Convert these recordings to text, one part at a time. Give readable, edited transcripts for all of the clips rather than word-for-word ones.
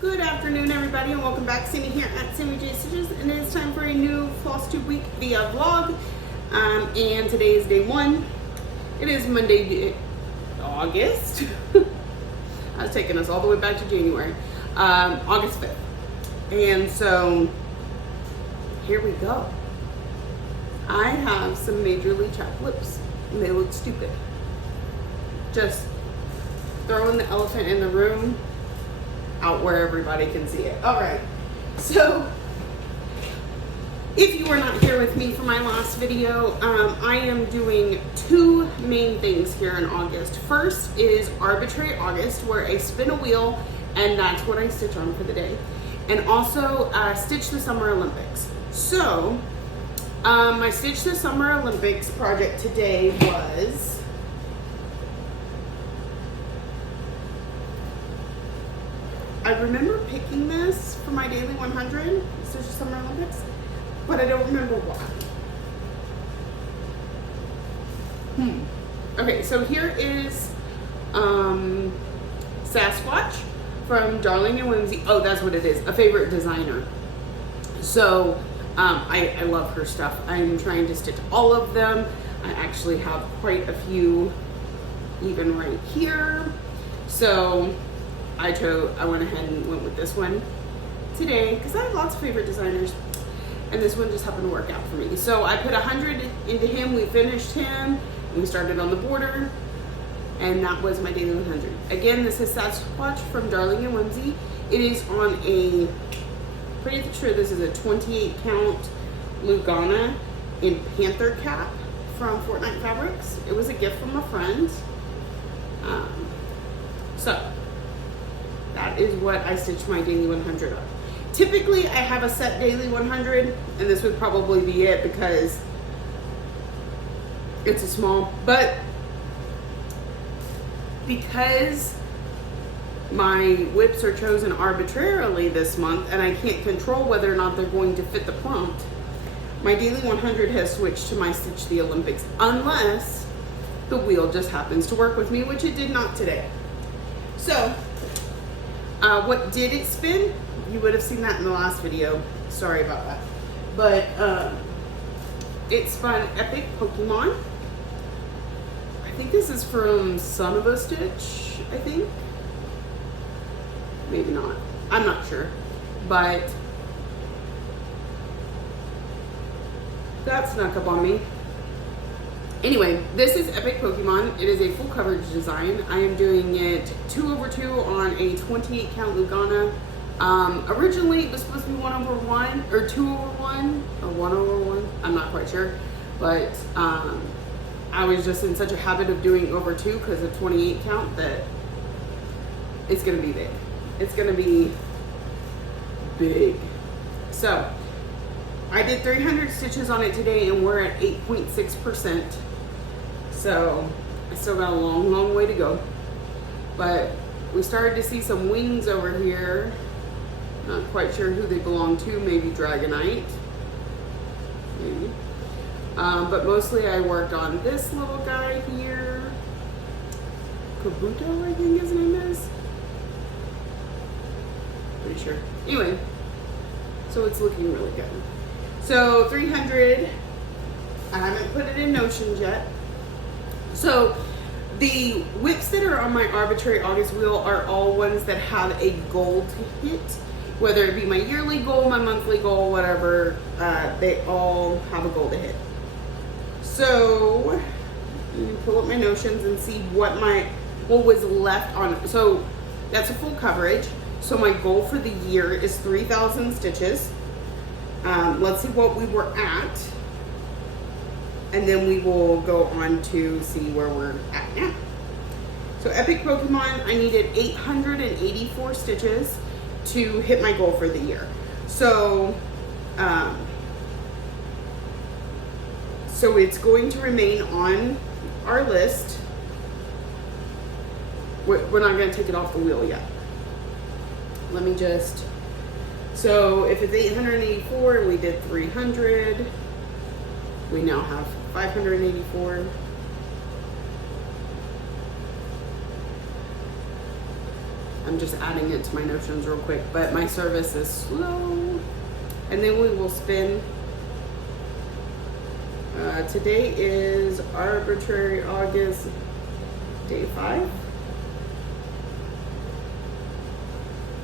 Good afternoon, everybody, and welcome back. Sammy here at Sammy J Stitches, and it is time for a new Flosstube week via vlog. And today is day one. It is Monday, August. I was taking us all the way back to January, August 5th. And so here we go. I have some majorly chapped lips, and they look stupid. Just throwing the elephant in the room out where everybody can see it. All right, so if you were not here with me for my last video, I am doing two main things here in August. First is Arbitrary August, where I spin a wheel and that's what I stitch on for the day. And also Stitch the Summer Olympics. So my Stitch the Summer Olympics project today was I remember picking this for my daily 100, Stitch the Summer Olympics, but I don't remember why. Okay, so here is Sasquatch from Darling and Whimsy. Oh, that's what it is, a favorite designer. So I love her stuff. I'm trying to stitch all of them. I actually have quite a few even right here. So I went ahead and went with this one today because I have lots of favorite designers, and this one just happened to work out for me. So I put 100 into him, we finished him, and we started on the border, and that was my daily 100. Again, this is Sasquatch from Darling and Whimsy. It is on a, pretty sure this is a 28 count Lugana in Panther cap from Fortnite Fabrics. It was a gift from a friend. So that is what I stitch my daily 100 on. Typically, I have a set daily 100, and this would probably be it because it's a small, but because my whips are chosen arbitrarily this month, and I can't control whether or not they're going to fit the prompt, my daily 100 has switched to my Stitch the Olympics, unless the wheel just happens to work with me, which it did not today. So, what did it spin? You would have seen that in the last video. Sorry about that. But it spun Epic Pokemon. I think this is from Son of a Stitch, I think. Maybe not. I'm not sure. But that snuck up on me. Anyway, this is Epic Pokemon. It is a full coverage design. I am doing it 2/2 on a 28 count Lugana. Originally it was supposed to be 1/1 or 2/1 or 1/1. I'm not quite sure, but I was just in such a habit of doing over 2 because of 28 count that it's gonna be big. It's gonna be big. So I did 300 stitches on it today, and we're at 8.6%. So I still got a long way to go. But we started to see some wings over here. Not quite sure who they belong to. Maybe Dragonite. Maybe. But mostly I worked on this little guy here. Kabuto, I think his name is. Pretty sure. Anyway, so it's looking really good. So 300, I haven't put it in Notions yet. So the whips that are on my Arbitrary August wheel are all ones that have a goal to hit, whether it be my yearly goal, my monthly goal, whatever, they all have a goal to hit. So let me pull up my Notions and see what was left on. So that's a full coverage. So my goal for the year is 3,000 stitches. Let's see what we were at, and then we will go on to see where we're at now. So Epic Pokemon, I needed 884 stitches to hit my goal for the year. So, so it's going to remain on our list. We're not going to take it off the wheel yet. Let me just... So if it's 884 and we did 300, we now have 584. I'm just adding it to my notions real quick, but my service is slow. And then we will spin. Today is arbitrary August, day 5.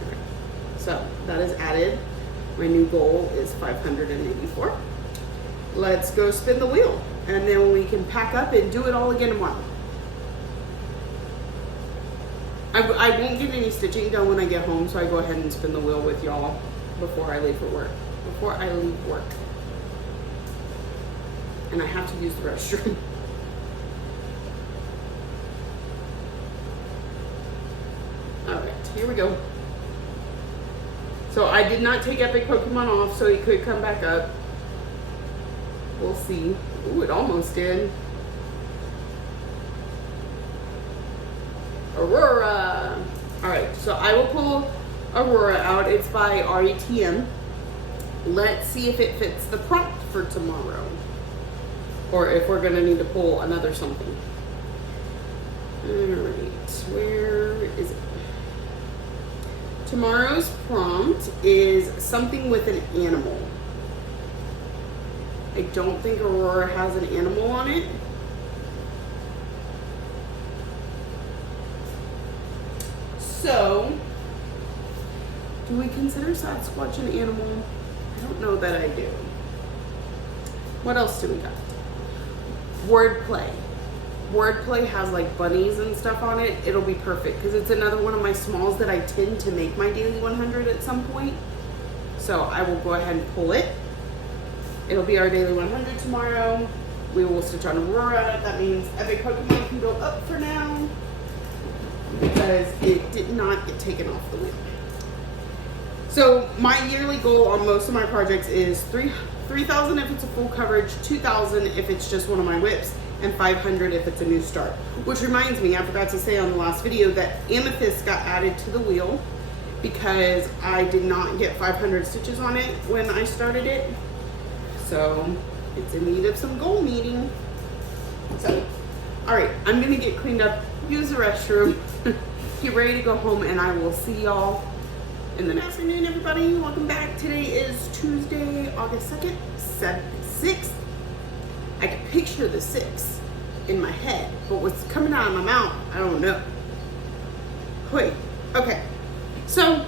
Okay. So that is added. My new goal is 584. Let's go spin the wheel, and then we can pack up and do it all again tomorrow. I won't get any stitching done when I get home, so I go ahead and spin the wheel with y'all before I leave for work. Before I leave work. And I have to use the restroom. Alright, here we go. So I did not take Epic Pokemon off, so it could come back up. We'll see. Ooh, it almost did. Aurora. Alright, so I will pull Aurora out. It's by RETM. Let's see if it fits the prompt for tomorrow. Or if we're going to need to pull another something. Alright, where is it? Tomorrow's prompt is something with an animal. I don't think Aurora has an animal on it. So, do we consider Sasquatch an animal? I don't know that I do. What else do we got? Wordplay. Wordplay has like bunnies and stuff on it. It'll be perfect because it's another one of my smalls that I tend to make my daily 100 at some point. So I will go ahead and pull it. It'll be our daily 100 tomorrow. We will stitch on Aurora. That means Epic Pokemon can go up for now because it did not get taken off the wheel. So my yearly goal on most of my projects is 3,000 if it's a full coverage, 2,000 if it's just one of my whips, and 500 if it's a new start. Which reminds me, I forgot to say on the last video that Amethyst got added to the wheel because I did not get 500 stitches on it when I started it. So it's in need of some goal meeting. So, all right, I'm gonna get cleaned up, use the restroom, get ready to go home, and I will see y'all in the next afternoon, everybody. Welcome back. Today is Tuesday, August 2nd, 6th. I can picture the 6 in my head, but what's coming out of my mouth, I don't know. Wait, okay. So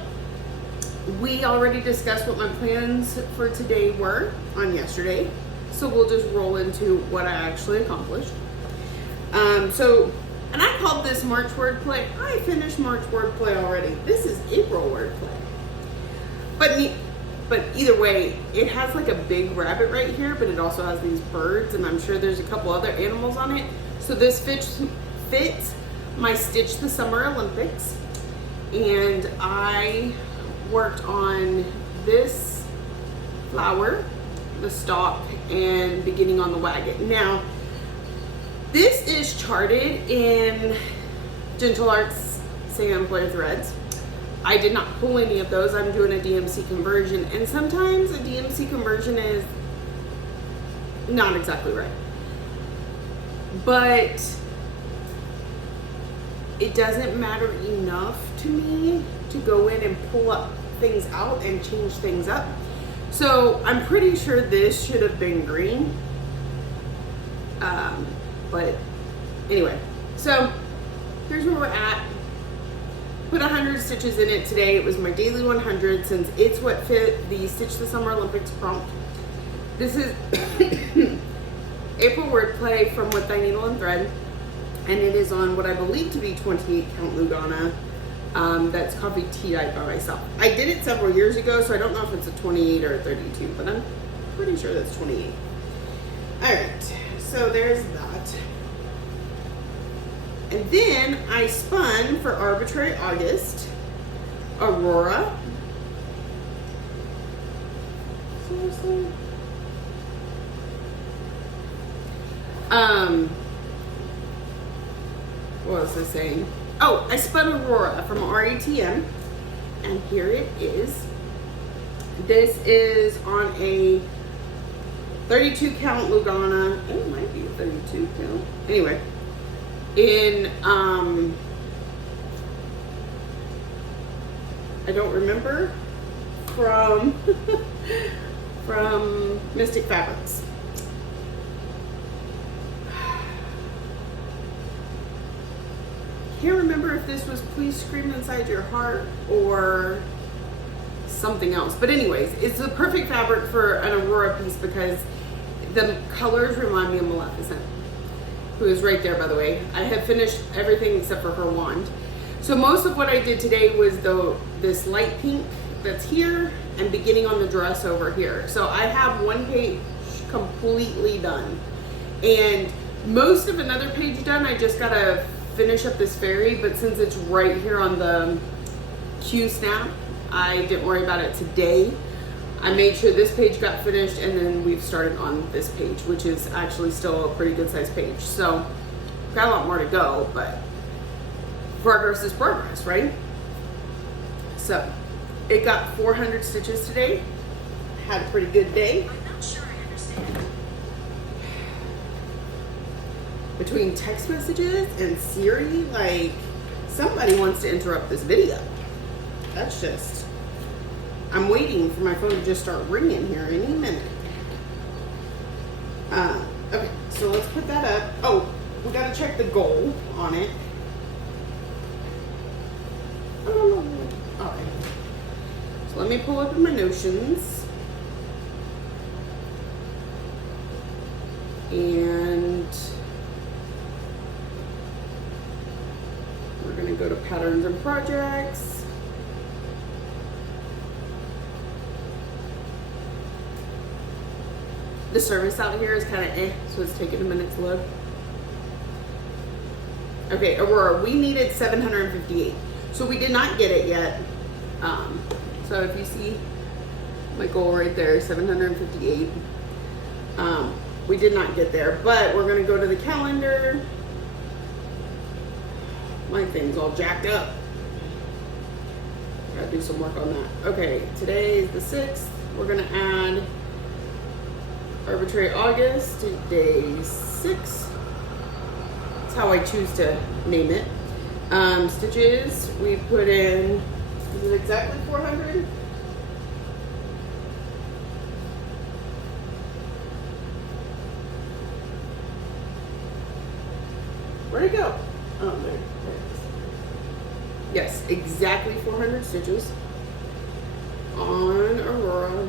we already discussed what my plans for today were on yesterday. So we'll just roll into what I actually accomplished. And I called this March Wordplay. I finished March Wordplay already. This is April Wordplay. But either way, it has like a big rabbit right here, but it also has these birds, and I'm sure there's a couple other animals on it. So this fits my Stitch the Summer Olympics. And I worked on this flower, the stalk, and beginning on the wagon. Now, this is charted in Gentle Arts Sand Flare Threads. I did not pull any of those. I'm doing a DMC conversion, and sometimes a DMC conversion is not exactly right. But it doesn't matter enough to me to go in and pull up things out and change things up. So I'm pretty sure this should have been green. But anyway, so here's where we're at. Put 100 stitches in it today. It was my daily 100 since it's what fit the Stitch the Summer Olympics prompt. This is April Wordplay from With Thy Needle and Thread, and it is on what I believe to be 28 count Lugana. That's copied tea-dyed by myself. I did it several years ago, so I don't know if it's a 28 or a 32, but I'm pretty sure that's 28. All right, so there's that. And then I spun for Arbitrary August, Aurora. Seriously? What was I saying? Oh, I spun Aurora from RETM, and here it is. This is on a 32 count Lugana. It might be a 32 count. Anyway, in I don't remember, from from Mystic Fabrics. Can't remember if this was Please Scream Inside Your Heart or something else. But anyways, it's the perfect fabric for an Aurora piece because the colors remind me of Maleficent, who is right there, by the way. I have finished everything except for her wand. So most of what I did today was this light pink that's here and beginning on the dress over here. So I have one page completely done. And most of another page done, I just gotta finish up this fairy, but since it's right here on the Q snap, I didn't worry about it today. I made sure this page got finished, and then we've started on this page, which is actually still a pretty good sized page. So got a lot more to go, but progress is progress, right? So it got 400 stitches today. Had a pretty good day. I'm not sure I understand. Between text messages and Siri, like, somebody wants to interrupt this video. That's just, I'm waiting for my phone to just start ringing here any minute. Okay, so let's put that up. Oh, we gotta check the goal on it. Okay. So let me pull up my notions. And we're gonna go to patterns and projects. The service out here is kind of so it's taking a minute to load. Okay, Aurora, we needed 758. So we did not get it yet. So if you see my goal right there, 758. We did not get there, but we're gonna go to the calendar. My thing's all jacked up. Gotta do some work on that. Okay, today is the 6th. We're gonna add arbitrary August to day 6. That's how I choose to name it. Stitches, we put in, is it exactly 400? Where'd it go? Oh, there it is. Yes, exactly 400 stitches on Aurora.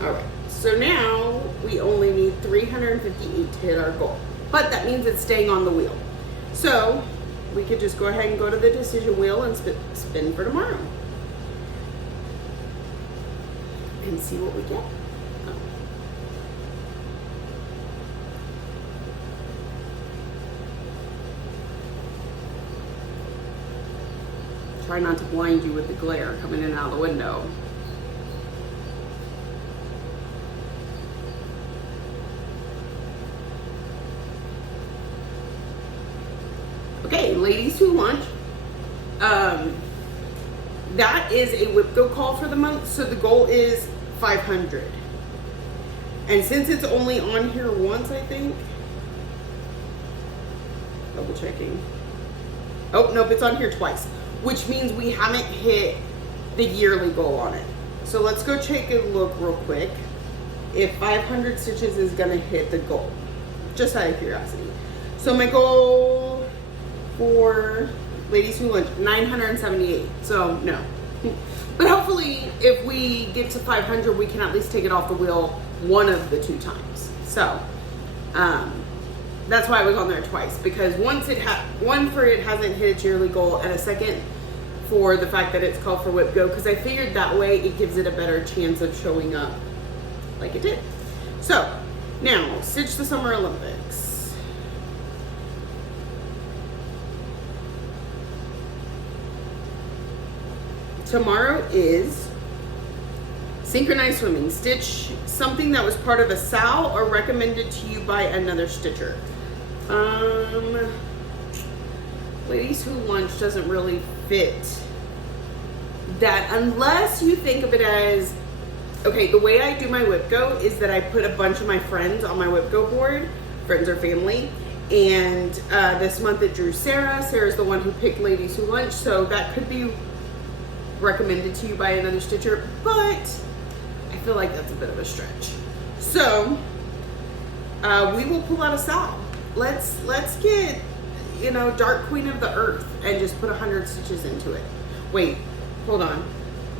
All right, so now we only need 358 to hit our goal, but that means it's staying on the wheel. So we could just go ahead and go to the decision wheel and spin for tomorrow and see what we get. Try not to blind you with the glare coming in and out of the window. Okay, ladies who lunch. That is a whip go call for the month, so the goal is 500. And since it's only on here once, I think, double checking. Oh, nope, it's on here twice, which means we haven't hit the yearly goal on it. So let's go take a look real quick if 500 stitches is gonna hit the goal, just out of curiosity. So my goal for ladies who lunch, 978, so no. But hopefully if we get to 500, we can at least take it off the wheel one of the 2 times. So that's why I was on there twice, because one for it hasn't hit its yearly goal, and a second for the fact that it's called for whip go, because I figured that way it gives it a better chance of showing up like it did. So now Stitch the Summer Olympics. Tomorrow is synchronized swimming. Stitch something that was part of a SAL or recommended to you by another stitcher. Ladies Who Lunch doesn't really fit that, unless you think of it as, okay, the way I do my whip go is that I put a bunch of my friends on my whip go board, friends or family, And this month it drew Sarah. Sarah's the one who picked Ladies Who Lunch, so that could be recommended to you by another stitcher, but I feel like that's a bit of a stretch. So we will pull out a Sal. Let's get, you know, Dark Queen of the Earth and just put 100 stitches into it. Wait, hold on.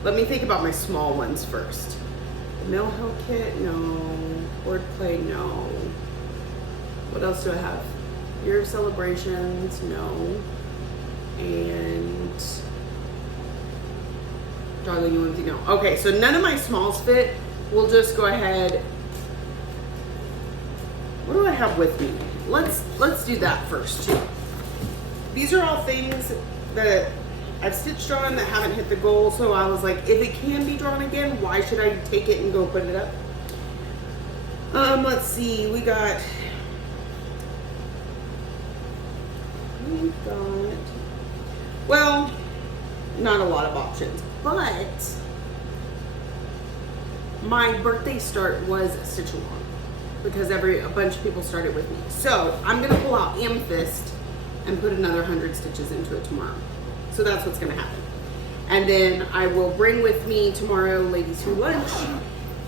Let me think about my small ones first. Mill Hill Kit, no. Wordplay, no. What else do I have? Year of Celebrations, no. And Darling Onesie, no. Okay, so none of my smalls fit. We'll just go ahead. What do I have with me? Let's do that first too. These are all things that I've stitched on that haven't hit the goal, so I was like, if it can be drawn again, why should I take it and go put it up? Let's see, we've got, well, not a lot of options, but my birthday start was Stitch Along because a bunch of people started with me. So I'm gonna pull out Amethyst and put another 100 stitches into it tomorrow. So that's what's gonna happen. And then I will bring with me tomorrow Ladies Who Lunch,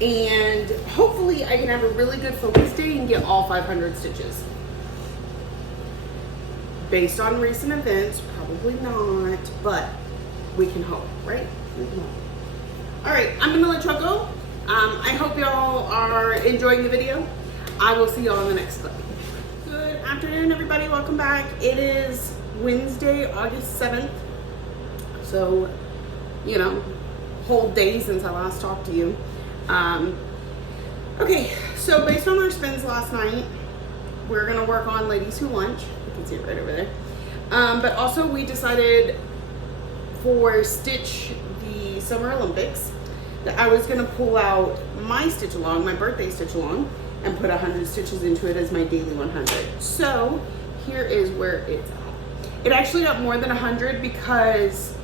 and hopefully I can have a really good focus day and get all 500 stitches. Based on recent events, probably not, but we can hope, right? We can hope. All right, I'm gonna let y'all go. I hope y'all are enjoying the video. I will see y'all in the next clip. Good afternoon, everybody. Welcome back. It is Wednesday, August 7th. So, you know, whole day since I last talked to you. Okay, so based on our spins last night, we're gonna work on Ladies Who Lunch. You can see it right over there. But also we decided for Stitch the Summer Olympics that I was gonna pull out my Stitch Along, my birthday Stitch Along, and put 100 stitches into it as my daily 100. So here is where it's at. It actually got more than 100 because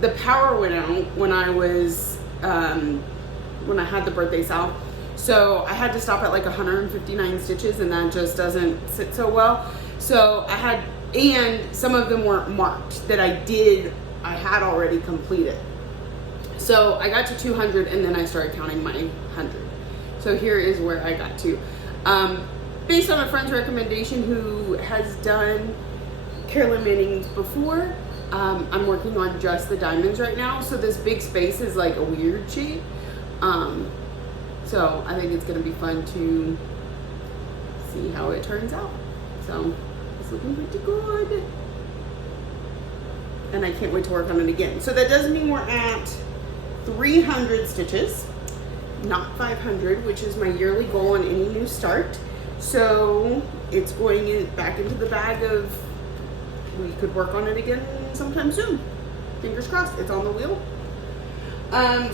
the power went out when I was, when I had the birthday Sal. So I had to stop at like 159 stitches, and that just doesn't sit so well. So I had, and some of them weren't marked that I had already completed. So I got to 200 and then I started counting my 100. So here is where I got to. Based on a friend's recommendation who has done Carolyn Manning's before, I'm working on just the diamonds right now. So this big space is like a weird shape. So I think it's gonna be fun to see how it turns out. So it's looking pretty good. And I can't wait to work on it again. So that does mean we're at 300 stitches, not 500, which is my yearly goal on any new start. So it's going back into the bag of, we could work on it again sometime soon. Fingers crossed, it's on the wheel.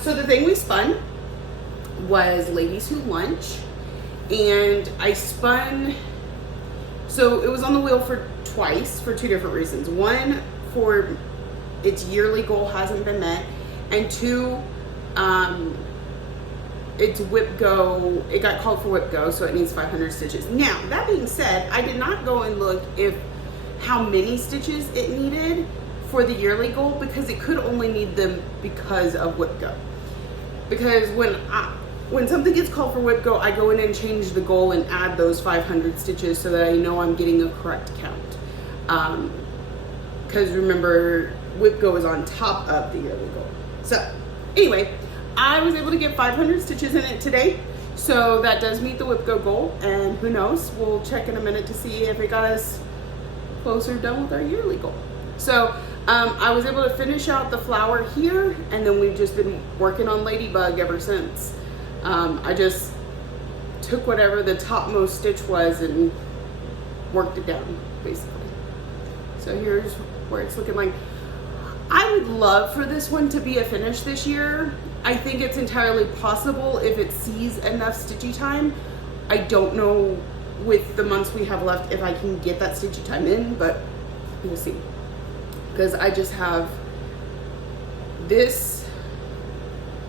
So the thing we spun was Ladies Who Lunch, and I spun, so it was on the wheel for twice for two different reasons. One, for its yearly goal hasn't been met, and two, it's whip go, it got called for whip go, so it needs 500 stitches. Now, that being said, I did not go and look how many stitches it needed for the yearly goal, because it could only need them because of whip go. Because when something gets called for whip go, I go in and change the goal and add those 500 stitches so that I know I'm getting a correct count. Because remember, whip go is on top of the yearly goal. So anyway, I was able to get 500 stitches in it today. So that does meet the whip go goal, and who knows, we'll check in a minute to see if it got us closer done with our yearly goal. So I was able to finish out the flower here, and then we've just been working on Ladybug ever since. I just took whatever the topmost stitch was and worked it down, basically. So here's where it's looking like. I would love for this one to be a finish this year. I think it's entirely possible if it sees enough stitchy time. I don't know with the months we have left if I can get that stitchy time in, but we'll see. Because I just have this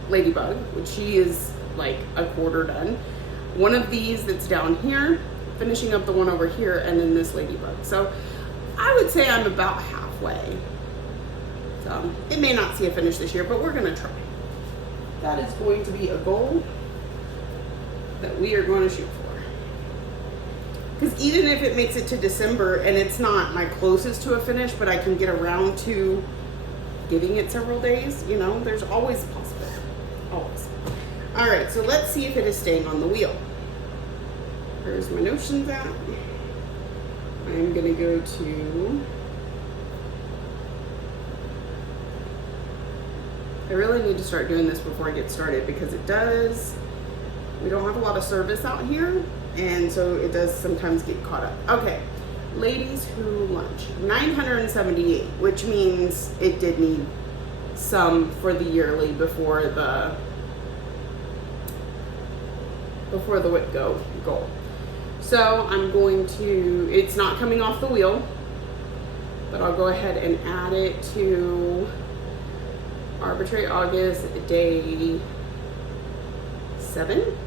Ladybug, which she is like a quarter done. One of these that's down here, finishing up the one over here, and then this ladybug. So I would say I'm about halfway. So it may not see a finish this year, but we're gonna try. That is going to be a goal that we are going to shoot for. Because even if it makes it to December and it's not my closest to a finish, but I can get around to giving it several days, you know, there's always a possibility. Always. All right, so let's see if it is staying on the wheel. Where's my notions at? I'm gonna go to, I really need to start doing this before I get started because we don't have a lot of service out here, and so it does sometimes get caught up. Okay, ladies who lunch, 978, which means it did need some for the yearly before the WIC goal. So I'm going to, it's not coming off the wheel, but I'll go ahead and add it to arbitrary August, day 7.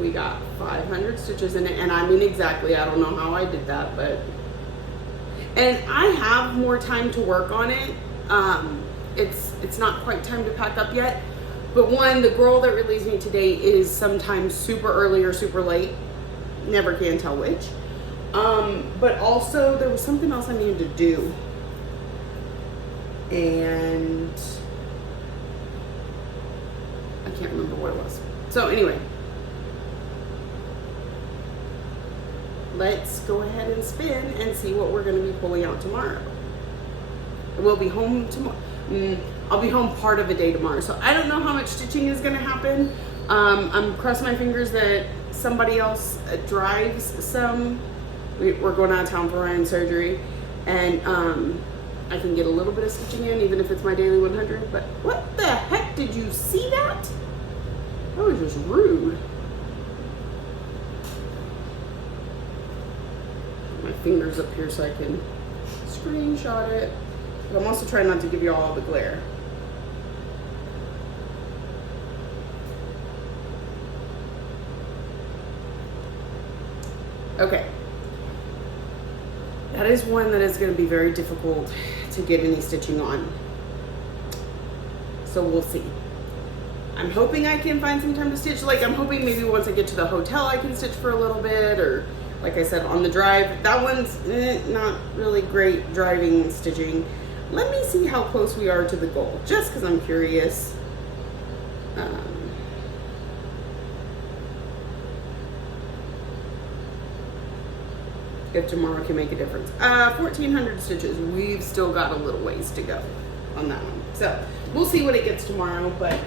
We got 500 stitches in it, and I mean exactly, I don't know how I did that, but, and I have more time to work on it. It's not quite time to pack up yet, but one, the girl that relieves me today is sometimes super early or super late, never can tell which. But also there was something else I needed to do, and I can't remember what it was. So anyway, let's go ahead and spin and see what we're going to be pulling out tomorrow. We'll be home tomorrow. I'll be home part of a day tomorrow, so I don't know how much stitching is going to happen. I'm crossing my fingers that somebody else drives some. We're going out of town for Ryan's surgery, and I can get a little bit of stitching in, even if it's my daily 100. But what the heck, did you see that? That was just rude. My fingers up here so I can screenshot it. But I'm also trying not to give you all the glare. Okay. That is one that is going to be very difficult to get any stitching on. So we'll see. I'm hoping I can find some time to stitch. Like, I'm hoping maybe once I get to the hotel I can stitch for a little bit, or like I said, on the drive. That one's not really great driving stitching. Let me see how close we are to the goal, just because I'm curious. If tomorrow can make a difference. 1,400 stitches. We've still got a little ways to go on that one. So we'll see what it gets tomorrow, but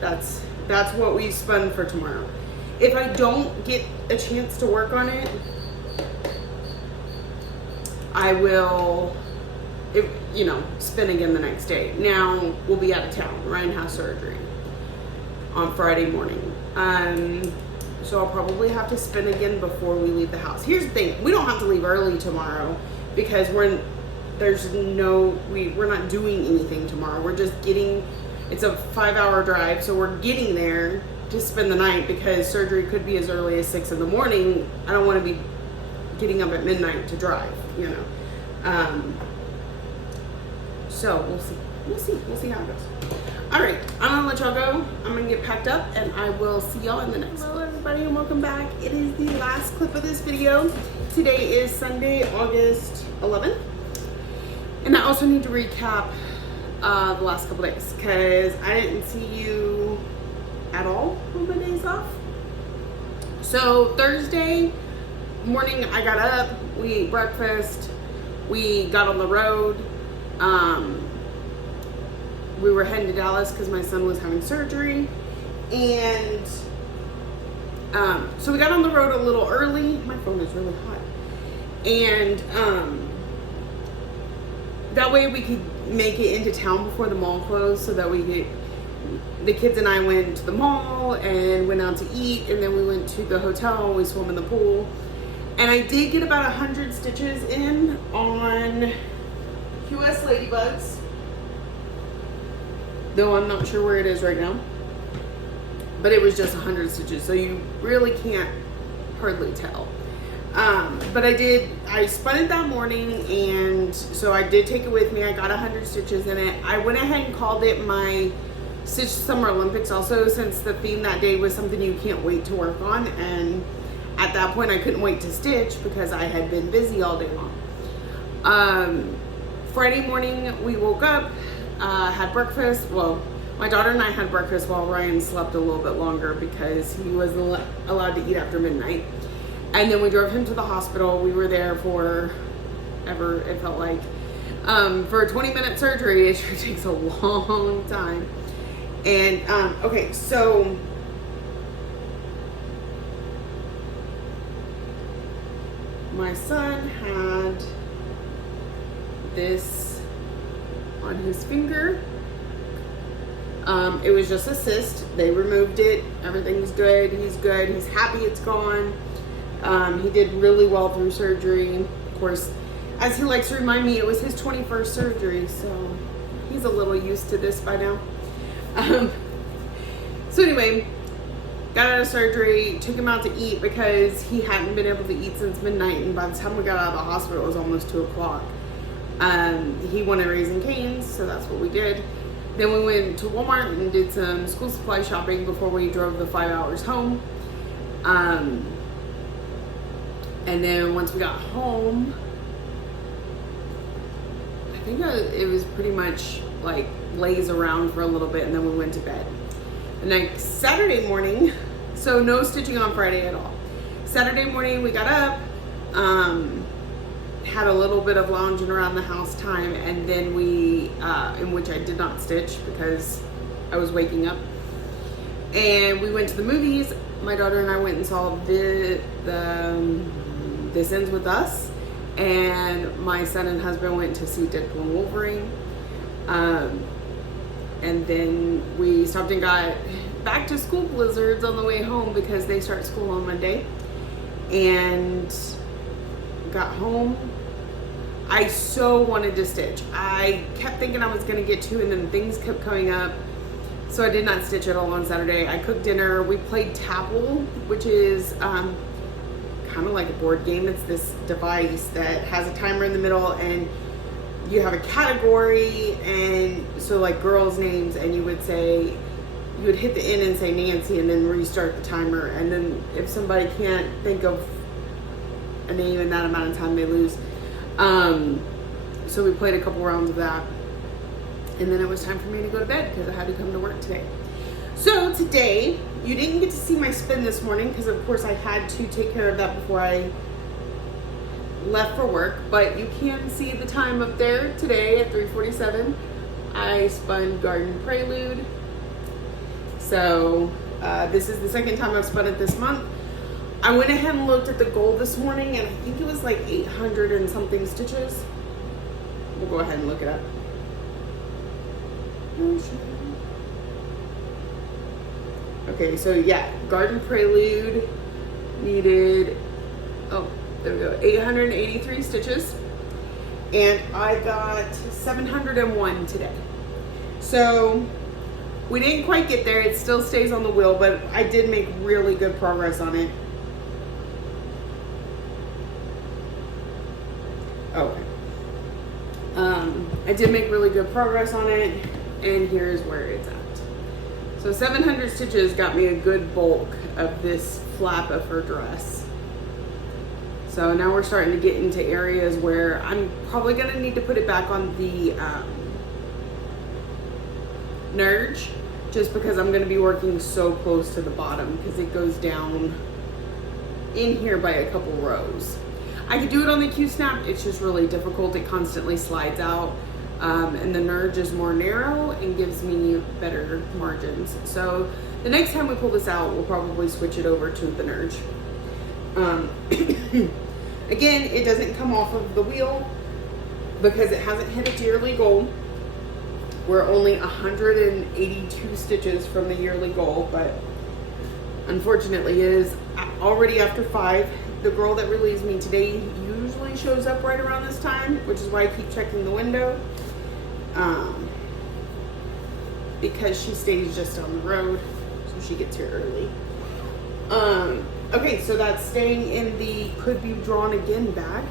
that's what we spun for tomorrow. If I don't get a chance to work on it, I will, spin again the next day. Now we'll be out of town. Ryan has surgery on Friday morning. So I'll probably have to spin again before we leave the house. Here's the thing, we don't have to leave early tomorrow because we're not doing anything tomorrow. We're just it's a 5-hour drive, so we're getting there to spend the night because surgery could be as early as 6 in the morning. I don't want to be getting up at midnight to drive, so we'll see how it goes. All right, I'm gonna let y'all go. I'm gonna get packed up, and I will see y'all in the next. Hello everybody, and welcome back. It is the last clip of this video. Today is Sunday, August 11th, and I also need to recap the last couple days because I didn't see you at all on my days off. So Thursday morning, I got up, we ate breakfast, we got on the road. We were heading to Dallas because my son was having surgery, and so we got on the road a little early. My phone is really hot, and that way we could make it into town before the mall closed, so that the kids and I went to the mall and went out to eat, and then we went to the hotel. We swam in the pool, and I did get about 100 stitches in on QS Ladybugs. Though I'm not sure where it is right now, but it was just 100 stitches, so you really can't hardly tell. But I spun it that morning, and so I did take it with me. I got 100 stitches in it. I went ahead and called it my Stitch Summer Olympics also, since the theme that day was something you can't wait to work on, and at that point I couldn't wait to stitch because I had been busy all day long. Friday morning we woke up, had breakfast. Well, my daughter and I had breakfast while Ryan slept a little bit longer because he wasn't allowed to eat after midnight. And then we drove him to the hospital. We were there for ever, it felt like, for a 20-minute surgery. It sure takes a long time. And, okay, so my son had this on his finger. It was just a cyst. They removed it. Everything's good. He's good. He's happy it's gone. He did really well through surgery. Of course, as he likes to remind me, it was his 21st surgery, so he's a little used to this by now. So anyway, got out of surgery, took him out to eat because he hadn't been able to eat since midnight, and by the time we got out of the hospital, it was almost 2 o'clock. He wanted Raising Cane's, so that's what we did. Then we went to Walmart and did some school supply shopping before we drove the 5 hours home. And then once we got home, I think it was pretty much like lays around for a little bit, and then we went to bed. The next Saturday morning, so no stitching on Friday at all. Saturday morning we got up, had a little bit of lounging around the house time, and then we, in which I did not stitch because I was waking up. And we went to the movies. My daughter and I went and saw This Ends With Us, and my son and husband went to see Deadpool and Wolverine. And then we stopped and got back to school blizzards on the way home because they start school on Monday. And got home. I so wanted to stitch. I kept thinking I was going to get to, and then things kept coming up. So I did not stitch at all on Saturday. I cooked dinner. We played Tapple, which is kind of like a board game. It's this device that has a timer in the middle, and you have a category, and so like girls' names, and you would hit the N and say Nancy, and then restart the timer. And then if somebody can't think of a name in that amount of time, they lose. So we played a couple rounds of that, and then it was time for me to go to bed because I had to come to work today. So today, you didn't get to see my spin this morning because of course I had to take care of that before I left for work, but you can see the time up there today at 3:47. I spun Garden Prelude. So this is the second time I've spun it this month. I went ahead and looked at the goal this morning, and I think it was like 800 and something stitches. We'll go ahead and look it up. Okay, so yeah, Garden Prelude needed, oh, there we go, 883 stitches. And I got 701 today. So we didn't quite get there. It still stays on the wheel, but I did make really good progress on it. Okay. I did make really good progress on it, and here's where it's at. So 700 stitches got me a good bulk of this flap of her dress. So now we're starting to get into areas where I'm probably going to need to put it back on the nerge, just because I'm going to be working so close to the bottom because it goes down in here by a couple rows. I could do it on the Q-snap, it's just really difficult. It constantly slides out, and the nerge is more narrow and gives me better margins. So the next time we pull this out, we'll probably switch it over to the nerge. Again, it doesn't come off of the wheel because it hasn't hit its yearly goal. We're only 182 stitches from the yearly goal, but unfortunately it is already after 5. The girl that relieves me today usually shows up right around this time, which is why I keep checking the window, because she stays just down the road, so she gets here early. Okay, so that's staying in the could be drawn again bag.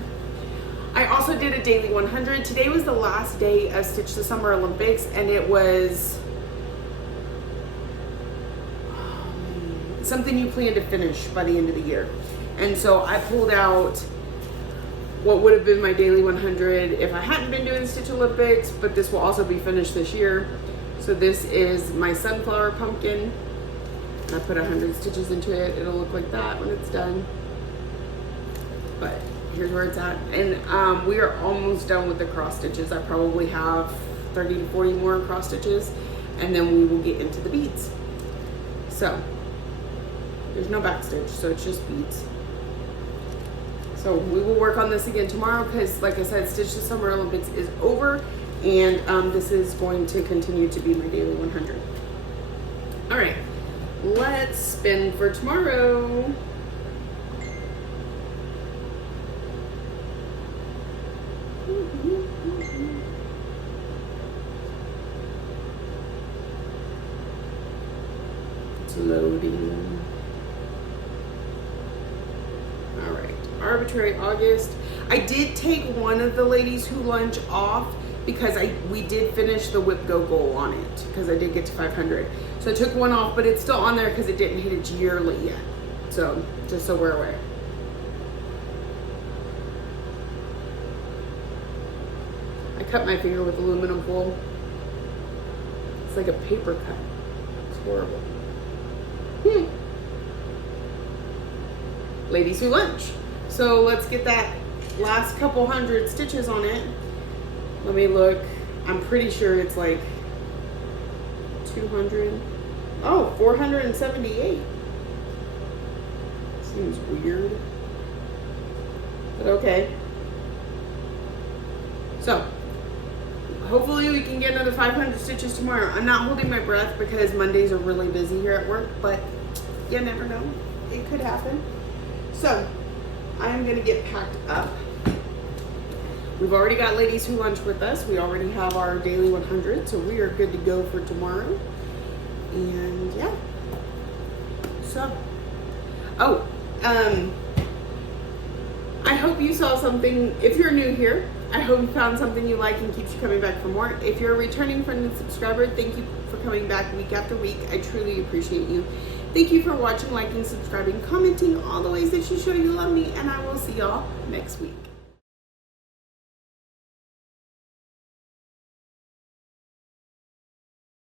I also did a daily 100. Today was the last day of Stitch the Summer Olympics, and it was something you plan to finish by the end of the year. And so I pulled out what would have been my daily 100 if I hadn't been doing Stitch Olympics, but this will also be finished this year. So this is my sunflower pumpkin. I put 100 stitches into it. It'll look like that when it's done. But here's where it's at. And we are almost done with the cross stitches. I probably have 30 to 40 more cross stitches, and then we will get into the beads. So there's no back stitch, so it's just beads. So we will work on this again tomorrow because, like I said, Stitch the Summer Olympics is over, and this is going to continue to be my daily 100. All right, let's spin for tomorrow. It's loading. All right, Arbitrary August. I did take one of the ladies who lunch off because we did finish the Whip Go goal on it because I did get to 500. So I took one off, but it's still on there because it didn't hit its yearly yet. So just so we're aware. I cut my finger with aluminum foil. It's like a paper cut. It's horrible. Ladies who lunch. So let's get that last couple hundred stitches on it. Let me look. I'm pretty sure it's like 200. Oh, 478. Seems weird. But okay. So hopefully we can get another 500 stitches tomorrow. I'm not holding my breath because Mondays are really busy here at work, but you never know. It could happen. So I'm gonna get packed up. We've already got ladies who lunch with us. We already have our daily 100, so we are good to go for tomorrow. And yeah. So, I hope you saw something. If you're new here, I hope you found something you like and keeps you coming back for more. If you're a returning friend and subscriber, thank you for coming back week after week. I truly appreciate you. Thank you for watching, liking, subscribing, commenting, all the ways that you show you love me, and I will see y'all next week.